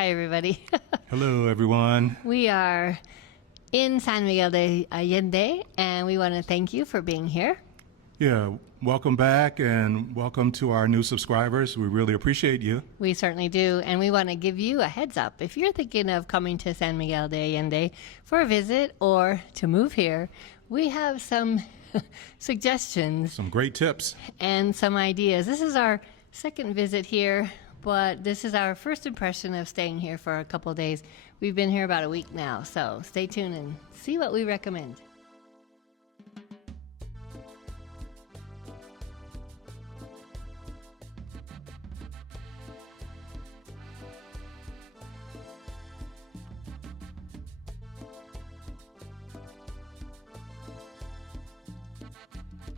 Hi, everybody. Hello, everyone. We are in San Miguel de Allende, and we want to thank you for being here. Yeah, welcome back and welcome to our new subscribers. We really appreciate you. We certainly do, and we want to give you a heads up. If you're thinking of coming to San Miguel de Allende for a visit or to move here, we have some suggestions. Some great tips. And some ideas. This is our second visit here, but this is our first impression of staying here for a couple days. We've been here about a week now, so stay tuned and see what we recommend.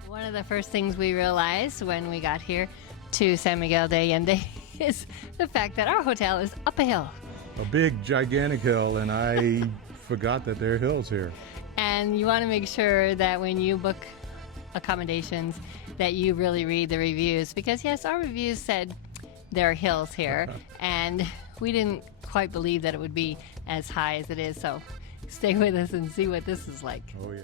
One of the first things we realized when we got here to San Miguel de Allende is the fact that our hotel is up a hill. A big, gigantic hill, and I forgot that there are hills here. And you want to make sure that when you book accommodations that you really read the reviews, because yes, our reviews said there are hills here, and we didn't quite believe that it would be as high as it is, so stay with us and see what this is like. Oh, yeah.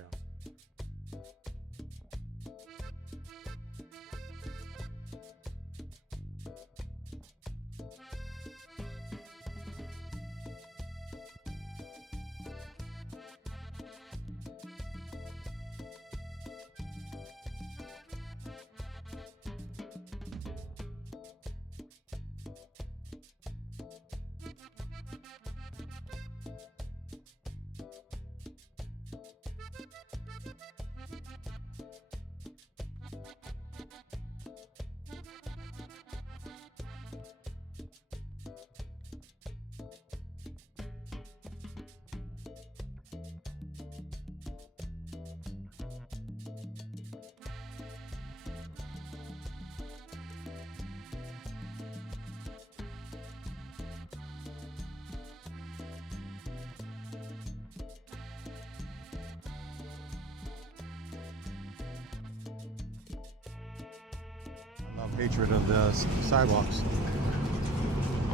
Hatred of the sidewalks.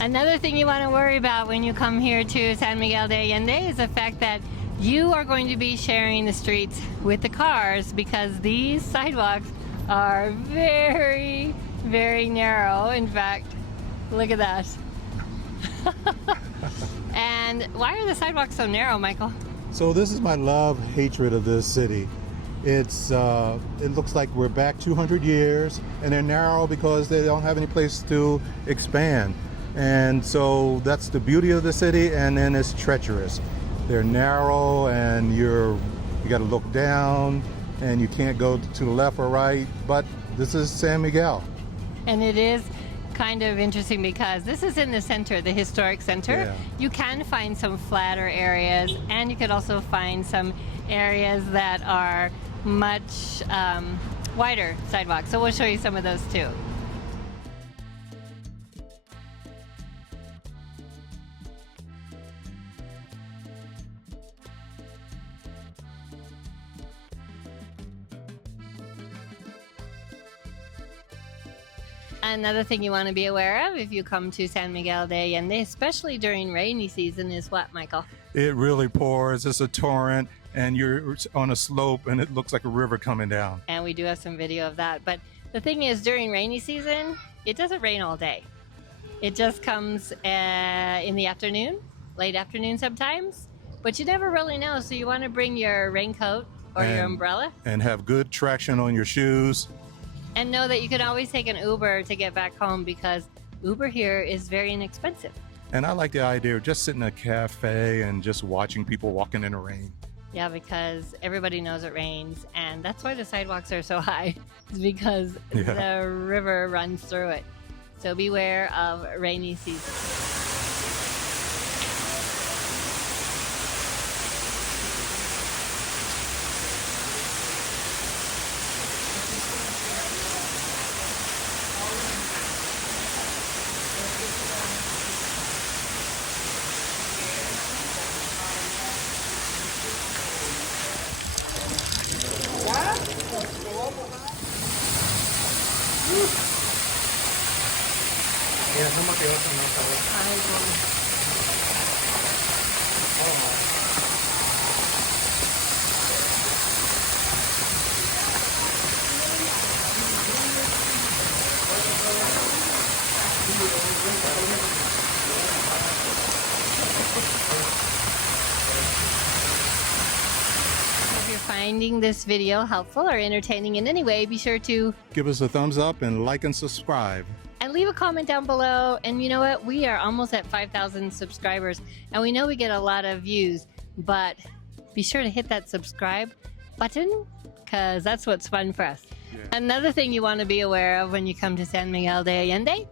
Another thing you want to worry about when you come here to San Miguel de Allende is the fact that you are going to be sharing the streets with the cars, because these sidewalks are very, very narrow. In fact, look at that. And why are the sidewalks so narrow, Michael? So this is my love-hatred of this city. It looks like we're back 200 years, and they're narrow because they don't have any place to expand. And so that's the beauty of the city, and then it's treacherous. They're narrow, and you got to look down, and you can't go to the left or right, but this is San Miguel. And it is kind of interesting because this is in the center, the historic center. Yeah. You can find some flatter areas, and you could also find some areas that are much wider sidewalks. So we'll show you some of those too. Another thing you want to be aware of if you come to San Miguel de Allende, especially during rainy season, is what, Michael? It really pours. It's a torrent, and you're on a slope, and it looks like a river coming down. And we do have some video of that. But the thing is, during rainy season, it doesn't rain all day. It just comes in the afternoon, late afternoon sometimes. But you never really know, so you want to bring your raincoat or your umbrella. And have good traction on your shoes. And know that you can always take an Uber to get back home, because Uber here is very inexpensive. And I like the idea of just sitting in a cafe and just watching people walking in the rain. Yeah, because everybody knows it rains, and that's why the sidewalks are so high, is because the river runs through it. So beware of rainy season. finding this video helpful or entertaining in any way, be sure to Give us a thumbs up and like and subscribe. and leave a comment down below. And you know what? We are almost at 5,000 subscribers, and we know we get a lot of views, but be sure to hit that subscribe button because that's what's fun for us. Yeah. Another thing you want to be aware of when you come to San Miguel de Allende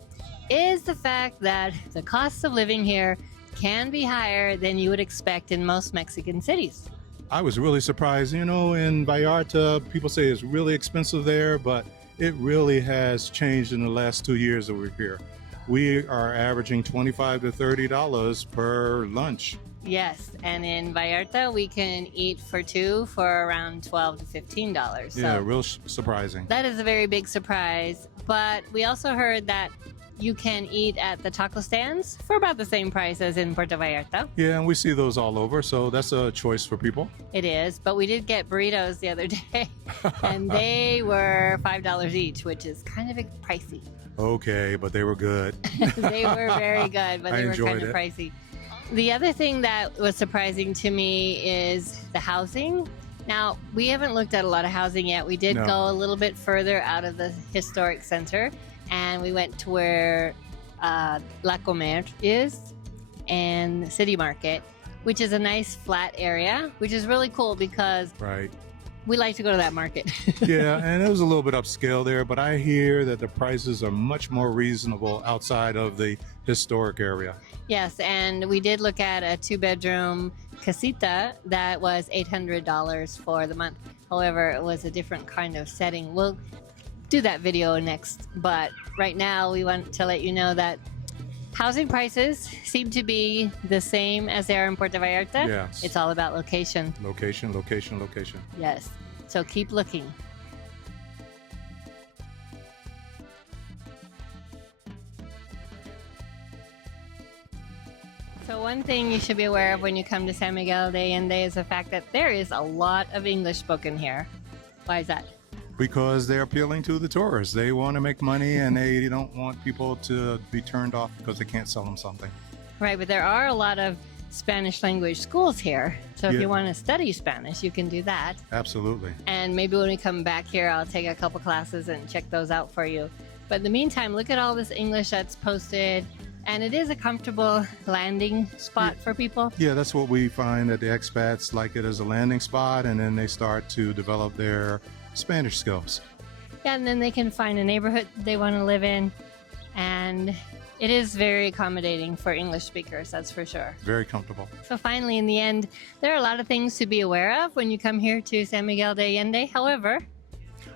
is the fact that the cost of living here can be higher than you would expect in most Mexican cities. I was really surprised. You know, in Vallarta, people say it's really expensive there, but it really has changed in the last 2 years that we're here. We are averaging $25 to $30 per lunch. Yes, and in Vallarta we can eat for two for around $12 to $15. So Yeah, real surprising. that is a very big surprise. But we also heard that you can eat at the taco stands for about the same price as in Puerto Vallarta. Yeah, and we see those all over, so that's a choice for people. It is, but we did get burritos the other day, and they were $5 each, which is kind of pricey. Okay, but they were good. They were very good, but I they were enjoyed kind of it. pricey. The other thing that was surprising to me is the housing. Now, we haven't looked at a lot of housing yet. We did No. go a little bit further out of the historic center, and we went to where La Comer is and City Market, which is a nice flat area, which is really cool because Right. we like to go to that market. Yeah, and it was a little bit upscale there, but I hear that the prices are much more reasonable outside of the historic area. Yes, and we did look at a 2-bedroom casita that was $800 for the month. However, it was a different kind of setting. We'll do that video next, but right now we want to let you know that housing prices seem to be the same as they are in Puerto Vallarta. Yes. It's all about location. Location, location, location. Yes, so keep looking. So one thing you should be aware of when you come to San Miguel de Allende is the fact that there is a lot of English spoken here. Why is that? Because they're appealing to the tourists. They want to make money and they don't want people to be turned off because they can't sell them something. Right, but there are a lot of Spanish language schools here. So if Yeah. you want to study Spanish, you can do that. Absolutely. And maybe when we come back here, I'll take a couple classes and check those out for you. But in the meantime, look at all this English that's posted. And it is a comfortable landing spot for people. Yeah, that's what we find, that the expats like it as a landing spot, and then they start to develop their Spanish skills. Yeah, and then they can find a neighborhood they want to live in. And it is very accommodating for English speakers, that's for sure. Very comfortable. So finally, in the end, there are a lot of things to be aware of when you come here to San Miguel de Allende. However,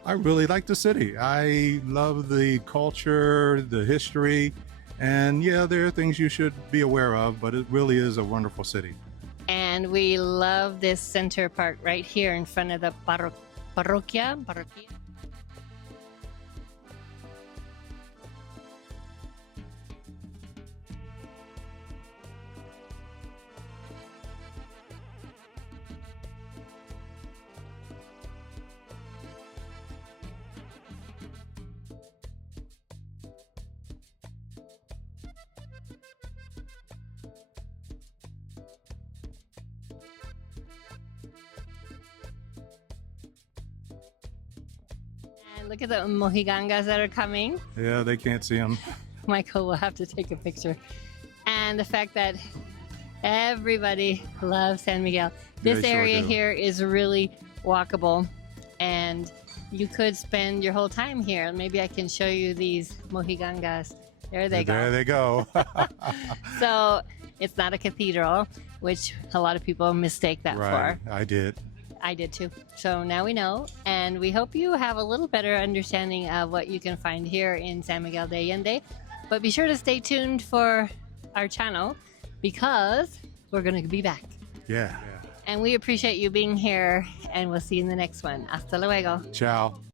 I really like the city. I love the culture, the history, and yeah, there are things you should be aware of, but it really is a wonderful city. and we love this center part right here in front of the parroquia. And look at the mojigangas that are coming. Yeah, they can't see them. Michael will have to take a picture. And the fact that everybody loves San Miguel. This They sure area do. here is really walkable, and you could spend your whole time here. Maybe I can show you these mojigangas. There they There go. they go. So it's not a cathedral, which a lot of people mistake that Right, for. I did. I did too. So now we know, and we hope you have a little better understanding of what you can find here in San Miguel de Allende. But be sure to stay tuned for our channel because we're going to be back. Yeah. And we appreciate you being here, and we'll see you in the next one. Hasta luego. Ciao.